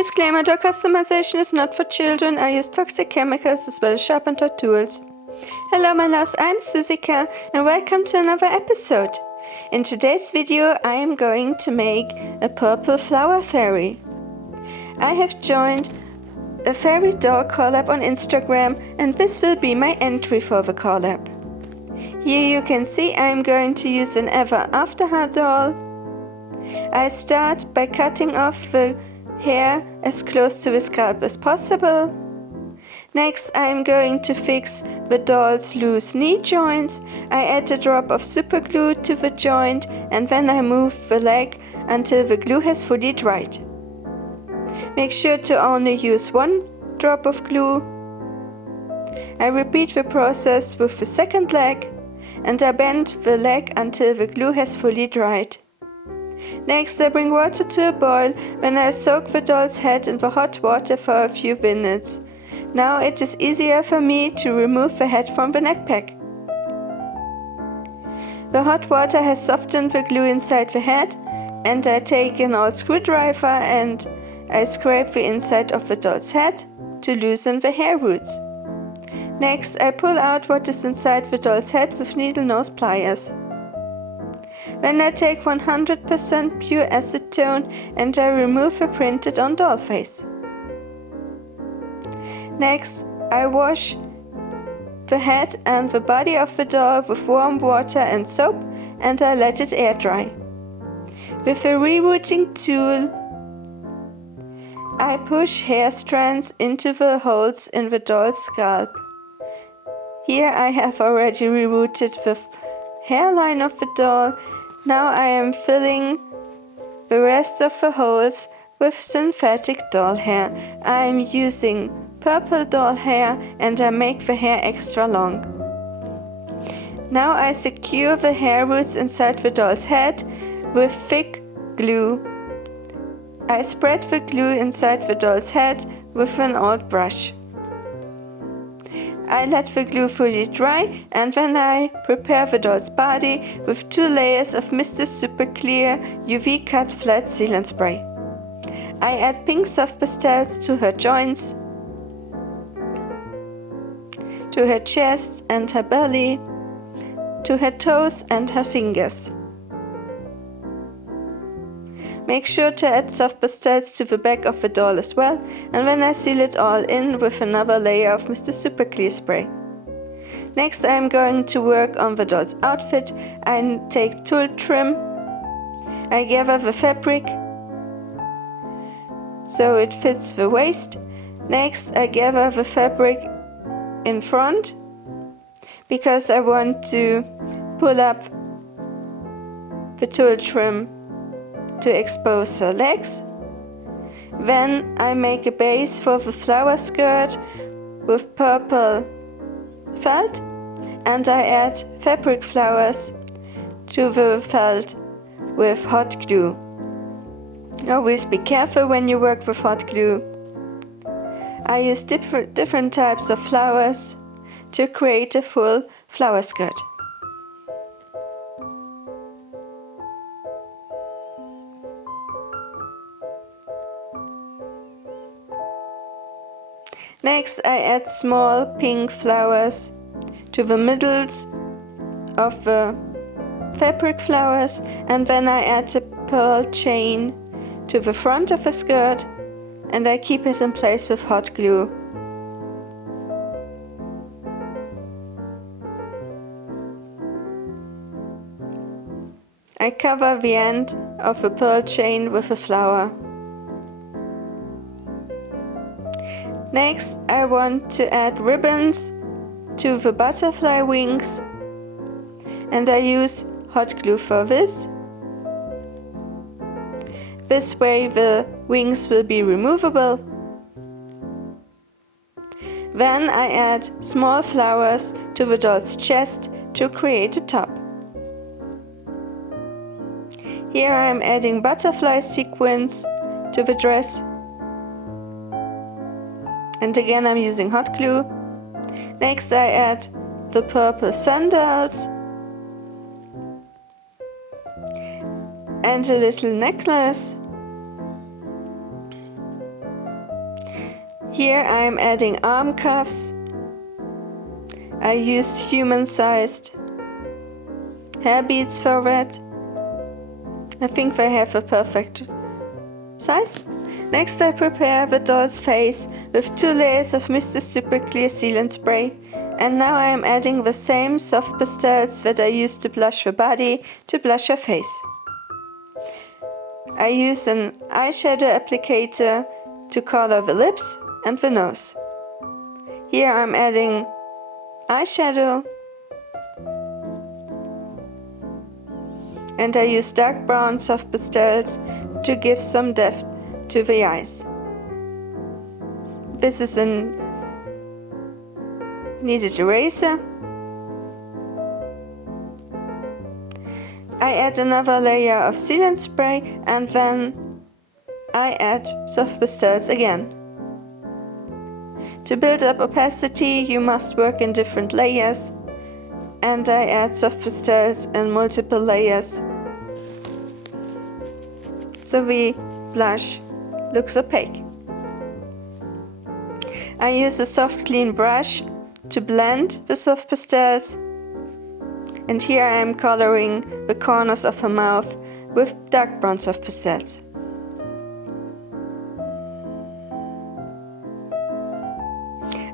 Disclaimer: doll customization is not for children. I use toxic chemicals as well as sharpened tools. Hello my loves, I'm Susika and welcome to another episode. In today's video I am going to make a purple flower fairy. I have joined a fairy doll collab on Instagram and this will be my entry for the collab. Here you can see I am going to use an ever after her doll. I start by cutting off the hair as close to the scalp as possible. Next I am going to fix the doll's loose knee joints. I add a drop of super glue to the joint and then I move the leg until the glue has fully dried. Make sure to only use one drop of glue. I repeat the process with the second leg and I bend the leg until the glue has fully dried. Next I bring water to a boil when I soak the doll's head in the hot water for a few minutes. Now it is easier for me to remove the head from the neckpack. The hot water has softened the glue inside the head and I take an old screwdriver and I scrape the inside of the doll's head to loosen the hair roots. Next I pull out what is inside the doll's head with needle nose pliers. Then I take 100% pure acetone and I remove the printed on doll face. Next I wash the head and the body of the doll with warm water and soap and I let it air dry. With a rerouting tool I push hair strands into the holes in the doll's scalp. Here I have already rerouted the hairline of the doll. Now I am filling the rest of the holes with synthetic doll hair. I am using purple doll hair and I make the hair extra long. Now I secure the hair roots inside the doll's head with thick glue. I spread the glue inside the doll's head with an old brush. I let the glue fully dry and then I prepare the doll's body with 2 layers of Mr. Super Clear UV cut flat sealant spray. I add pink soft pastels to her joints, to her chest and her belly, to her toes and her fingers. Make sure to add soft pastels to the back of the doll as well, and then I seal it all in with another layer of Mr. Super Clear spray. Next I am going to work on the doll's outfit. I take tool trim, I gather the fabric so it fits the waist. Next I gather the fabric in front because I want to pull up the tool trim to expose her legs. Then I make a base for the flower skirt with purple felt and I add fabric flowers to the felt with hot glue. Always be careful when you work with hot glue. I use different types of flowers to create a full flower skirt. Next I add small pink flowers to the middles of the fabric flowers and then I add a pearl chain to the front of the skirt and I keep it in place with hot glue. I cover the end of the pearl chain with a flower. Next I want to add ribbons to the butterfly wings and I use hot glue for this. This way the wings will be removable. Then I add small flowers to the doll's chest to create a top. Here I am adding butterfly sequins to the dress. And again I'm using hot glue. Next I add the purple sandals and a little necklace. Here I am adding arm cuffs. I used human-sized hair beads for that. I think they have a perfect size. Next I prepare the doll's face with 2 layers of Mr. Super Clear Sealant Spray, and now I am adding the same soft pastels that I used to blush the body to blush her face. I use an eyeshadow applicator to color the lips and the nose. Here I'm adding eyeshadow, and I use dark brown soft pastels to give some depth to the eyes. This is a kneaded eraser. I add another layer of sealant spray, and then I add soft pastels again. To build up opacity, you must work in different layers, and I add soft pastels in multiple layers, so the blush looks opaque. I use a soft clean brush to blend the soft pastels, and here I am coloring the corners of her mouth with dark brown soft pastels.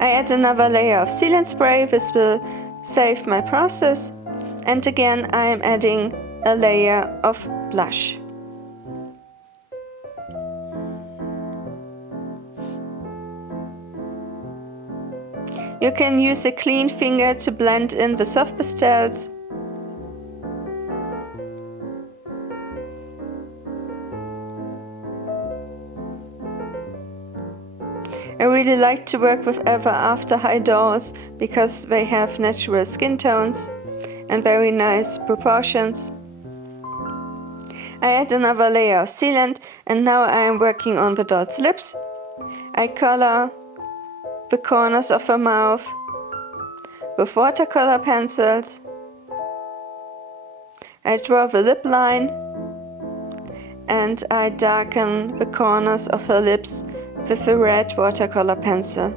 I add another layer of sealant spray. This will save my process, and again I am adding a layer of blush. You can use a clean finger to blend in the soft pastels. I really like to work with ever after high dolls because they have natural skin tones and very nice proportions. I add another layer of sealant, and now I am working on the doll's lips. I color the corners of her mouth with watercolor pencils. I draw the lip line, and I darken the corners of her lips with a red watercolor pencil.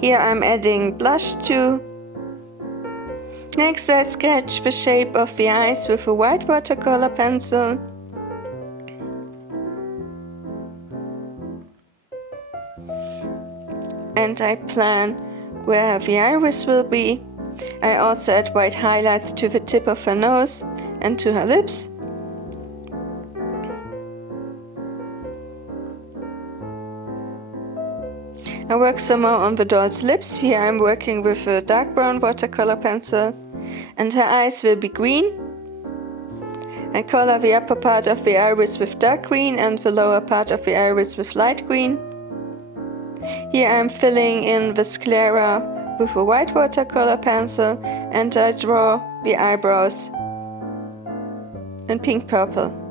Here I'm adding blush too. Next I sketch the shape of the eyes with a white watercolor pencil. And I plan where the iris will be. I also add white highlights to the tip of her nose and to her lips. I work some more on the doll's lips. Here I'm working with a dark brown watercolor pencil, and her eyes will be green. I color the upper part of the iris with dark green and the lower part of the iris with light green. Here I'm filling in the sclera with a white watercolor pencil, and I draw the eyebrows in pink purple.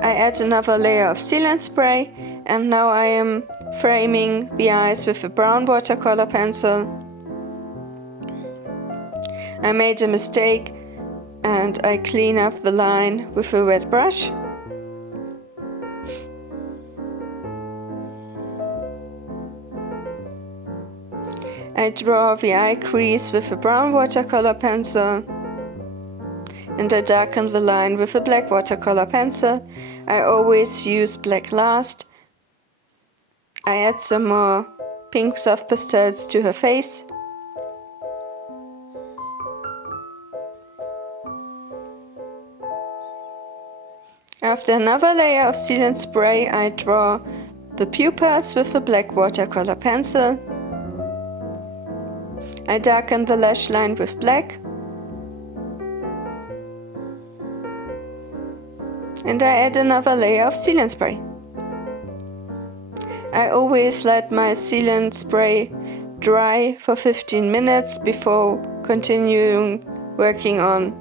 I add another layer of sealant spray, and now I am framing the eyes with a brown watercolor pencil. I made a mistake and I clean up the line with a wet brush. I draw the eye crease with a brown watercolor pencil, and I darken the line with a black watercolor pencil. I always use black last. I add some more pink soft pastels to her face. After another layer of sealant spray, I draw the pupils with a black watercolor pencil. I darken the lash line with black. And I add another layer of sealant spray. I always let my sealant spray dry for 15 minutes before continuing working on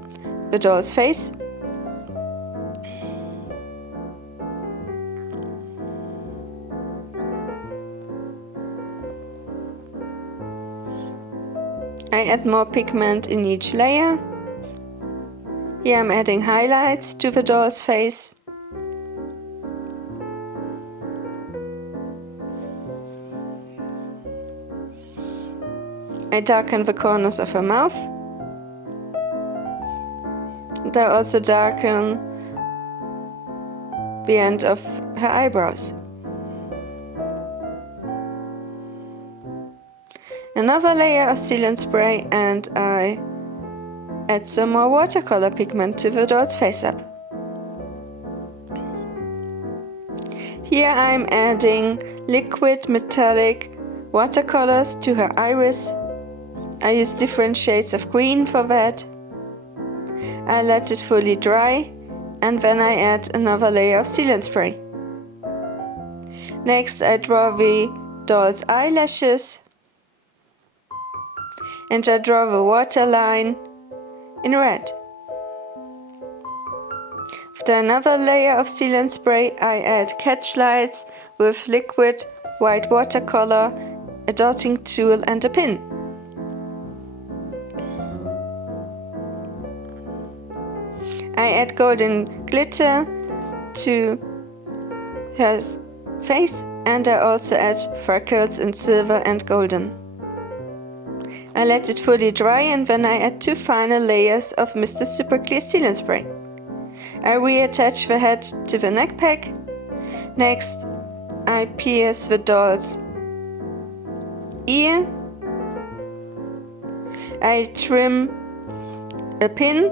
the doll's face. I add more pigment in each layer. Here I'm adding highlights to the doll's face. I darken the corners of her mouth. And I also darken the end of her eyebrows. Another layer of sealant spray, and I add some more watercolor pigment to the doll's face up. Here I'm adding liquid metallic watercolors to her iris. I use different shades of green for that. I let it fully dry, and then I add another layer of sealant spray. Next I draw the doll's eyelashes, and I draw the waterline in red. After another layer of sealant spray, I add catch lights with liquid white watercolor, a dotting tool and a pin. I add golden glitter to her face, and I also add freckles in silver and golden. I let it fully dry, and then I add 2 final layers of Mr. Super Clear Sealant Spray. I reattach the head to the neck pack. Next, I pierce the doll's ear. I trim a pin,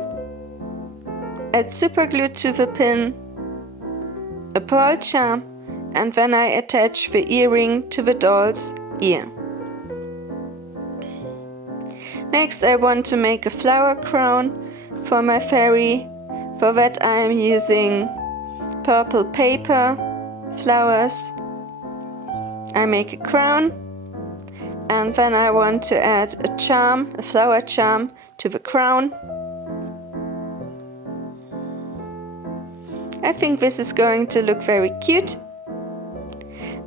add super glue to the pin, a pearl charm, and then I attach the earring to the doll's ear. Next, I want to make a flower crown for my fairy. For that I am using purple paper, flowers. I make a crown, and then I want to add a charm, a flower charm, to the crown. I think this is going to look very cute.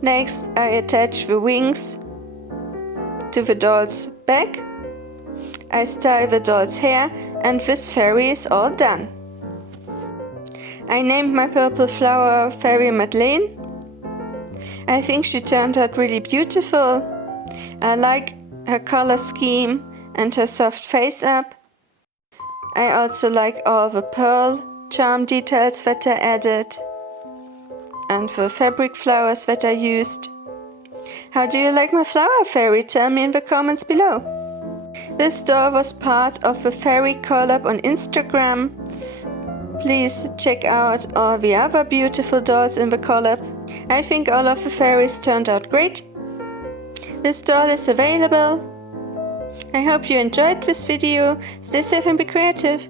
Next, I attach the wings to the doll's back. I style the doll's hair, and this fairy is all done. I named my purple flower Fairy Madeleine. I think she turned out really beautiful. I like her color scheme and her soft face up. I also like all the pearl charm details that I added and the fabric flowers that I used. How do you like my flower fairy? Tell me in the comments below. This doll was part of the fairy collab on Instagram. Please check out all the other beautiful dolls in the collab. I think all of the fairies turned out great. This doll is available. I hope you enjoyed this video. Stay safe and be creative.